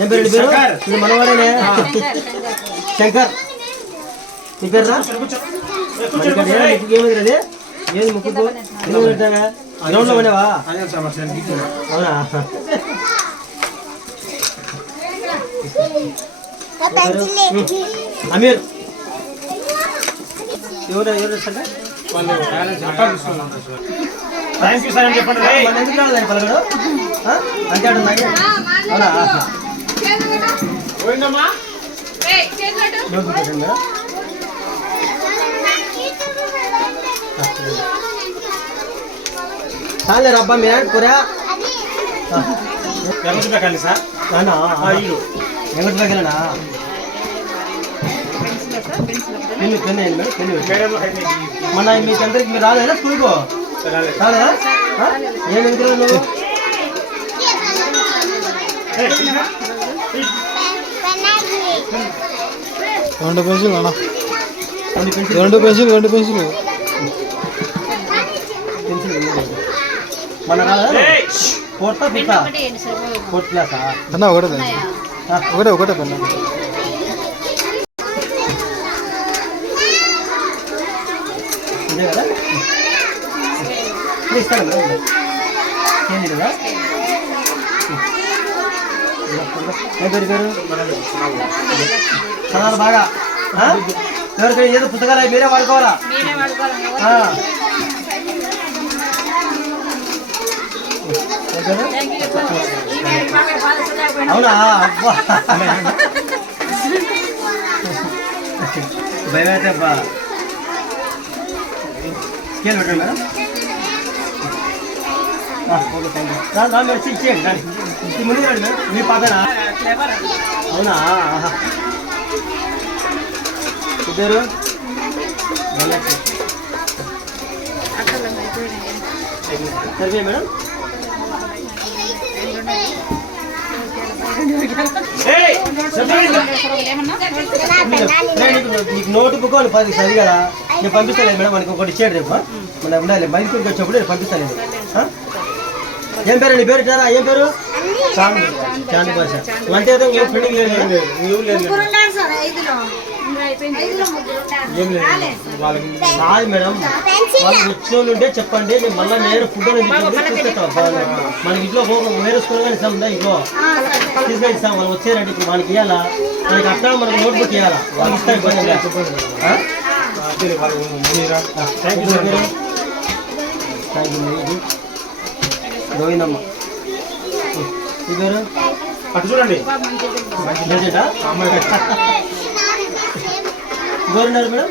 ఏం పేరు నీ పేరు? ఇది మనవాడేనే? శంకర్. నీ పేరురా ఏమైంది? ఏంది ముక్కుకు ఎందుకు పెట్టావా గ్రౌండ్లో పడినావా అవునా? అమీర్. ఎవరు ఎవరు వస్తారా థ్యాంక్ యూ సార్ అని చెప్పండి. మన ఎందుకు రాలేదు పలకడు ఆ? అంతే అంటుంది నాకే. అవునా? చాలే రబ్బా మీ కూర? ఎవరు పెట్టాలి సార్. నానా? ఇల్లు. ఎంగటి పగిలనా పెన్ను పెన్ను అయింది మేడం పెన్ను పెట్టు. మేడం అయితే మొన్న మీకు అందరికి మీరు రాలేదా స్కూల్కు? ఏం ఎందుకు నువ్వు రెండు పెన్సిల్ అన్న. రెండు పెన్సిల్ రెండు పెన్సిల్. అన్న ఒకటే పెన్సిల్. ఒకటే ఒకటే పన్న. కదా? ఏ పేరు పేరు? చదవాలి బాగా? ఎవరికైనా ఏదో పుస్తకాలు మీరే వాడుకోవాలా? అవునా? అబ్బా. భయమైతే స్కేల్ పెట్టండి మేడం ఆ, ఓకే థ్యాంక్ యూ రా రా మేడం చెక్ చేయండి రండి ఇంటి ముందు రండి మేడం మీ పాపేనా అవునా? ఆహా. మీ పేరు మేడం. ఏయ్, నీకు నోటు బుక్ అని పది సరిగా కదా నేను పంపిస్తాను మేడం మనకి ఒకటి ఇచ్చేయండి రేపు మన ఉండాలి మైసూర్కి వచ్చినప్పుడు నేను పంపిస్తాను ఆ? ఏం పేరు నీ పేరు చారా ఏం పేరు? చాంద్. భాష. అంటే ఫీలింగ్ లేదు ఏం లేదు? వాళ్ళకి మేడం. వాళ్ళు వచ్చిన వాళ్ళు ఉంటే చెప్పండి. నేను మళ్ళీ నేను ఫుడ్ అనేది మనకి ఇంట్లో వేరే స్కూల్ కానీ ఇస్తాం ఉందా? ఇంట్లో? తీసుకొని ఇస్తాం. వాళ్ళు వచ్చారంటే ఇప్పుడు మనకి ఇవ్వాలా మనకి అట్లా మనకి నోట్బుక్ ఇవ్వాలా వాళ్ళకి ఇస్తాం ఇబ్బంది. Thank you thank you Govindamma. అటు చూడండి. జడ్జెటా గవర్నర్ మేడం?